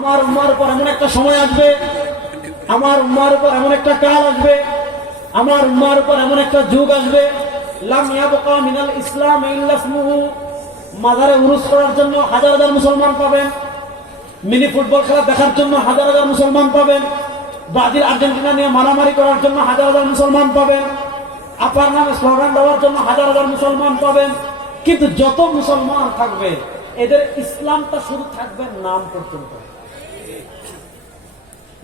আমার উম্মার উপর এমন একটা সময় আসবে, আমার উম্মার উপর এমন একটা কাল আসবে, আমার উম্মার উপর এমন একটা যুগ আসবে। মিনাল ইসলাম মাজারে উরুস করার জন্য হাজার হাজার মুসলমান পাবেন। মিনি ফুটবল খেলা দেখার জন্য হাজার হাজার মুসলমান পাবেন। ব্রাজিল, আর্জেন্টিনা নিয়ে মারামারি করার জন্য হাজার হাজার মুসলমান পাবেন। আপার নামে স্লোগান দেওয়ার জন্য হাজার হাজার মুসলমান পাবেন। কিন্তু যত মুসলমান থাকবে, এদের ইসলামটা শুধু থাকবে নাম পর্যন্ত।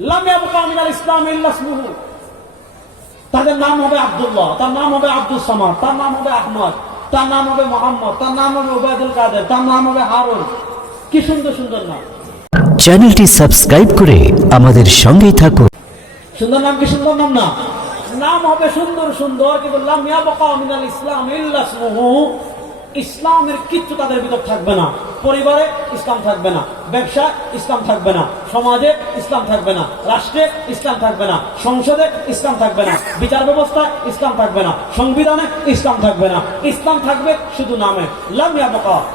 ইসলাম তাদের নাম হবে আব্দুল্লাহ তার নাম হবে আব্দুল সামাদ তার নাম হবে আহমদ তার নাম হবে মোহাম্মদ তার নাম হবে ওবায়দুল কাদের তার নাম হবে হারুন। কি সুন্দর সুন্দর নাম। চ্যানেলটি সাবস্ক্রাইব করে আমাদের সঙ্গেই থাকুন। সুন্দর নাম কি সুন্দর নাম না? নাম হবে সুন্দর সুন্দর কিন্তু লাম ইয়াবকা মিনাল ইসলাম ইল্লা ইসলামের কিচ্ছু তাদের ভিতর থাকবে না। পরিবারে ইসলাম থাকবে না। ব্যবসা ইসলাম থাকবে না সমাজে ইসলাম থাকবে না রাষ্ট্রে ইসলাম থাকবে না সংসদে ইসলাম থাকবে না বিচার ব্যবস্থা ইসলাম থাকবে না সংবিধানে ইসলাম থাকবে না ইসলাম থাকবে শুধু নামে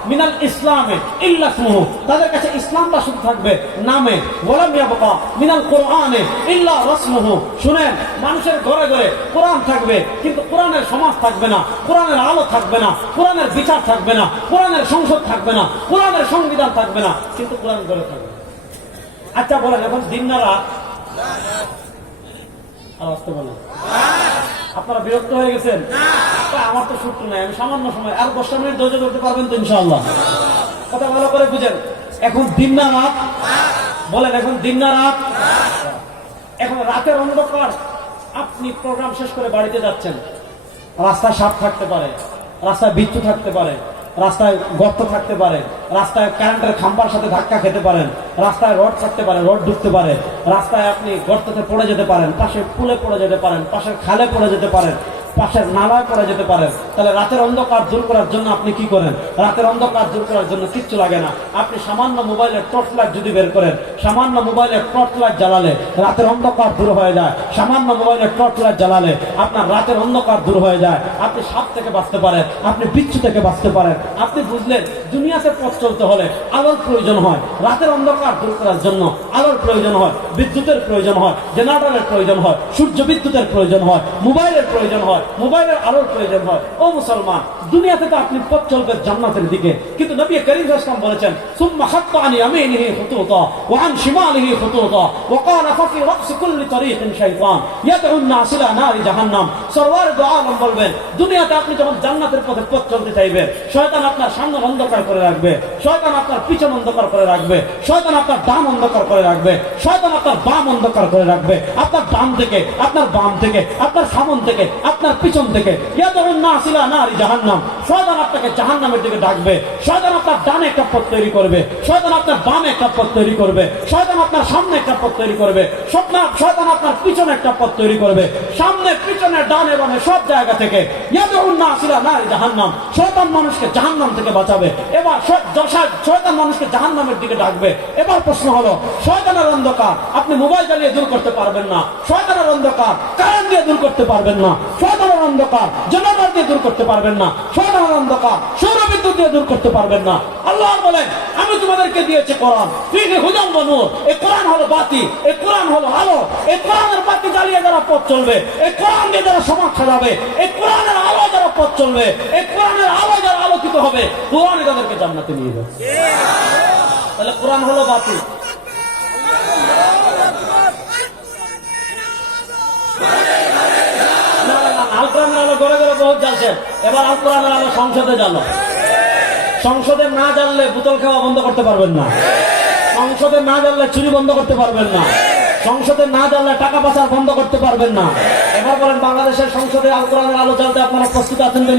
মিনাল ইসলামে ইল্লা ইসমুহু তাদের কাছে ইসলামটা শুধু থাকবে নামে মিনাল কোরআনে ইল্লা রাসমুহু শুনেন মানুষের ঘরে ঘরে কোরআন থাকবে কিন্তু কোরআনের সমাজ থাকবে না কোরআনের আলো থাকবে না কোরআনের বিচার থাকবে না কোরআনের সংসদ থাকবে না কোরআনের সংবিধান থাকবে না কিন্তু কোরআন ঘরে থাকবে। আচ্ছা বলেন, এখন দিন না রাত আসতে বলেন। আপনারা বিরক্ত হয়ে গেছেন? আমার তো সূত্র নাই, আমি সামান্য সময়, আর দশটা মিনিট ধৈর্য ধরতে পারবেন তো ইনশাআল্লাহ। কথা ভালো করে বুঝেন। এখন দিন না রাত বলেন, এখন দিন না রাত এখন রাতের অন্ধকার, আপনি প্রোগ্রাম শেষ করে বাড়িতে যাচ্ছেন। রাস্তা সাপ থাকতে পারে, রাস্তা বিচ্ছু থাকতে পারে। রাস্তায় গর্ত থাকতে পারে, রাস্তায় কারেন্টের খাম্বার সাথে ধাক্কা খেতে পারেন, রাস্তায় রড থাকতে পারে, রড ঢুকতে পারে, রাস্তায় আপনি গর্ততে পড়ে যেতে পারেন, পাশে পুলে পড়ে যেতে পারেন, পাশের খালে পড়ে যেতে পারেন পাশের নালায় পড়ে যেতে পারেন তাহলে রাতের অন্ধকার দূর করার জন্য আপনি কি করেন? রাতের অন্ধকার দূর করার জন্য কিচ্ছু লাগে না। আপনি সামান্য মোবাইলের টর্চ লাইট যদি বের করেন, সামান্য মোবাইলের টর্চ লাইট জ্বালালে রাতের অন্ধকার দূর হয়ে যায়। সামান্য মোবাইলের টর্চ লাইট জ্বালালে আপনার রাতের অন্ধকার দূর হয়ে যায়। আপনি সাপ থেকে বাঁচতে পারেন, আপনি বিচ্ছু থেকে বাঁচতে পারেন। আপনি বুঝলেন, দুনিয়াতে পথ চলতে হলে আলোর প্রয়োজন হয়। রাতের অন্ধকার দূর করার জন্য আলোর প্রয়োজন হয়, বিদ্যুতের প্রয়োজন হয়, জেনারেটরের প্রয়োজন হয়, সূর্য বিদ্যুতের প্রয়োজন হয়, মোবাইলের প্রয়োজন হয়। মোবাইলের আলোর প্রয়োজন হয়। ও মুসলমান দুনিয়াতে তো আপনি পথ চলবেন জান্নাতের দিকে। কিন্তু নবী করিম ইসলাম বলেছেন, সুম্মা হাত্তা আনি আমিনিহি খুতুতা ওয়া আন শিমালিহি খুতুতা ওয়া ক্বালা ফাফি রাসি কুল্লি তারিকিন শাইতান ইয়াদউ আন-নাস ইলা নারি সরওয়ার দোয়া আলম বলবেন, দুনিয়াতে আপনি যখন জান্নাতের পথে পথ চলতে চাইবেন, শয়তান আপনার সামনে অন্ধকার করে রাখবে, শয়তান আপনার পিছন অন্ধকার করে রাখবে, শয়তান আপনার ডান অন্ধকার করে রাখবে, শয়তান আপনার বাম অন্ধকার করে রাখবে। আপনার ডান থেকে, আপনার বাম থেকে, আপনার সামন থেকে, আপনার পিছন থেকে। ইয়াদউন না ইলা নারি জাহান্নাম। শয়তান আপনাকে জাহান্নামের দিকে ডাকবে। শয়তান আপনার ডানে একটা পথ তৈরি করবে। শয়তান আপনার বামে একটা পথ তৈরি করবে। শয়তান আপনার সামনে একটা পথ তৈরি করবে। স্বপ্ন শয়তান আপনার পিছনে একটা পথ তৈরি করবে। সামনে, পিছনে, ডানে, বামে সব জায়গা থেকে ইয়াদউন নাস ইলা নারি জাহান্নাম। শয়তান মানুষকে জাহান্নাম থেকে বাঁচাবে। এবার শ- জ- শয়তান মানুষকে জাহান্নামের দিকে ডাকবে। এবার প্রশ্ন হলো, শয়তানের অন্ধকার আপনি মোবাইল চালিয়ে দূর করতে পারবেন না। শয়তানের অন্ধকার কারেন্ট দিয়ে দূর করতে পারবেন না। শয়তানের অন্ধকার জেনারেটর দিয়ে দূর করতে পারবেন না শয়তানের অন্ধকার সৌর বিদ্যুৎ দিয়ে দূর করতে পারবেন না। আল্লাহ বলেন আমি তোমাদেরকে দিয়েছি কোরআন। ফিহে হুদাম বনুর এই কোরআন হলো বাতি এই কোরআন হলো আলো। এই কোরআনের বাতি জ্বালিয়ে যারা পথ চলবে এই কোরআন দিয়ে যারা সমাজ সাজাবে এই কোরআনের আলো যারা পথ চলবে এই কোরআনের আলো যারা আলোকিত হবে কোরআনই তাদেরকে জান্নাতে নিয়ে যাবে। তাহলে কোরআন হলো বাতি। না, না, না, আল বহুত জ্বালছেন। এবার আল আলো সংসদে জ্বালো। সংসদে না জানলে বোতল খাওয়া বন্ধ করতে পারবেন না। সংসদে না জানলে চুরি বন্ধ করতে পারবেন না। সংসদে না জানলে টাকা পাচার বন্ধ করতে পারবেন না। এবার বলেন বাংলাদেশের সংসদে আল কোরআনের আলো জ্বালতে আপনারা প্রস্তুত আছেন তো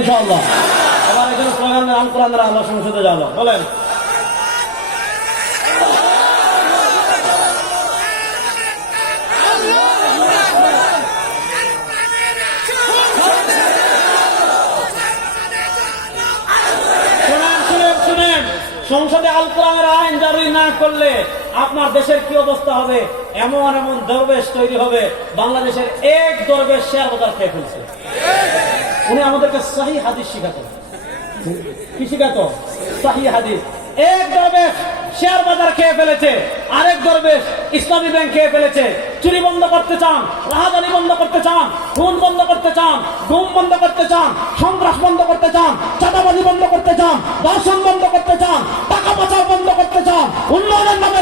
আল কোরআনের আলো সংসদে জ্বালো। বলেন। সংসদে আল কোরআনের আইন জারি না করলে আপনার দেশের কি অবস্থা হবে? এমন এমন দরবেশ তৈরি হবে, বাংলাদেশের এক দরবেশ শেয়ার বাজার খেয়ে ফেলছে। উনি আমাদেরকে সাহি হাদিস শিখাতেন। কি শিখাতো? সাহি হাদিস। এক দরবেশ শেয়ার বাজার খেয়ে ফেলেছে। আরেক দরবেশ ইসলামী ব্যাংক খেয়ে ফেলেছে। চুরি বন্ধ করতে চান রাহাজানি বন্ধ করতে চান, খুন বন্ধ করতে চান ঘুম বন্ধ করতে চান, সন্ত্রাস বন্ধ করতে চান, চাঁদাবাজি বন্ধ করতে চান দর্শন বন্ধ করতে চান, টাকা পাচার বন্ধ করতে চান, উন্নয়নের নামে